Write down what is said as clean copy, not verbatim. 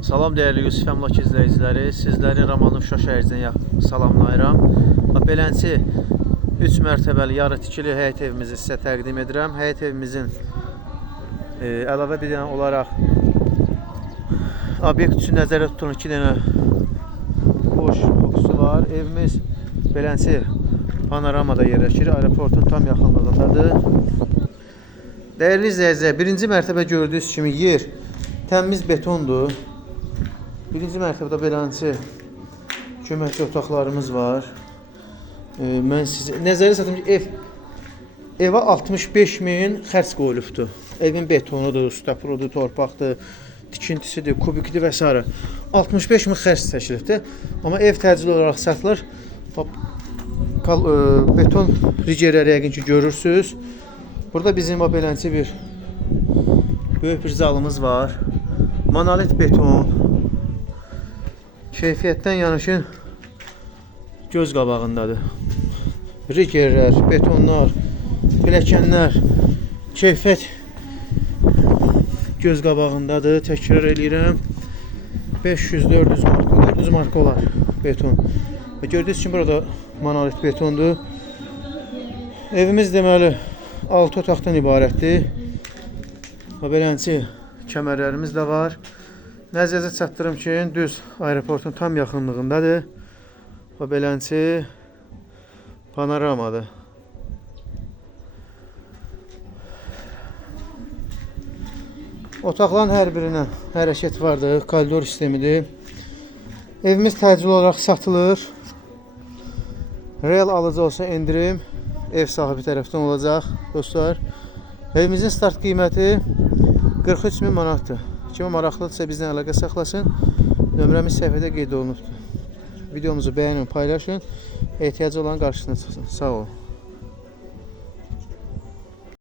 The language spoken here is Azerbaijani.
Salam dəyərli Yusuf Əmlak izləyiciləri, sizləri Ramanov Şuşa şəhərindən salamlayıram. Belənçi 3 mərtəbəli yarı tikili həyət evimizi sizə təqdim edirəm. Həyət evimizin əlavə bir dənə olaraq obyekt üçün nəzərdə tutulan 2 dənə boş boxu var. Evimiz Belənçi panoramada yerləşir, aeroportun tam yaxınlığındadır. Dəyərli izləyicilər, birinci mərtəbə gördüyünüz kimi yer təmiz betondur. Birinci mərtəbədə Belənçi köməkçi otaqlarımız var. Mən sizə nəzərə satım ki, evə 65.000 xərc qoyulubdur. Evin betonudur, staprodur, torpaqdır, tikintisidir, kubikdir və s. 65.000 xərc çəkilibdir. Amma ev təcili olaraq satılır. Beton ricerləri yəqin ki görürsünüz. Burada bizim Belənçi bir böyük bir zalımız var. Monolit beton. Keyfiyyətdən yanaşın göz qabağındadır. Rigerlər, betonlar, pilləkənlər keyfiyyət göz qabağındadır. Təkrar eləyirəm. 500-400 marka, 400 marka olar beton. Və gördüyünüz kimi burada monolit betondur. Evimiz deməli 6 otaqdan ibarətdir. Belənçi kəmərlərimiz də var. Nəzərə çatdırım ki, düz aeroportun tam yaxınlığındadır. Belənçi panoramadır. Otaqların hər birinə hərəkət vardır, koridor sistemidir. Evimiz təcili olaraq satılır. Real alıcı olsa endirim ev sahibi tərəfdən olacaq dostlar. Evimizin start qiyməti 43.000 manatdır. Kimə maraqlıdırsa bizdən əlaqə saxlasın. Nömrəmiz səhifədə qeyd olunubdur. Videomuzu bəyənin, paylaşın. Ehtiyacı olan qarşısına çıxsın. Sağ olun.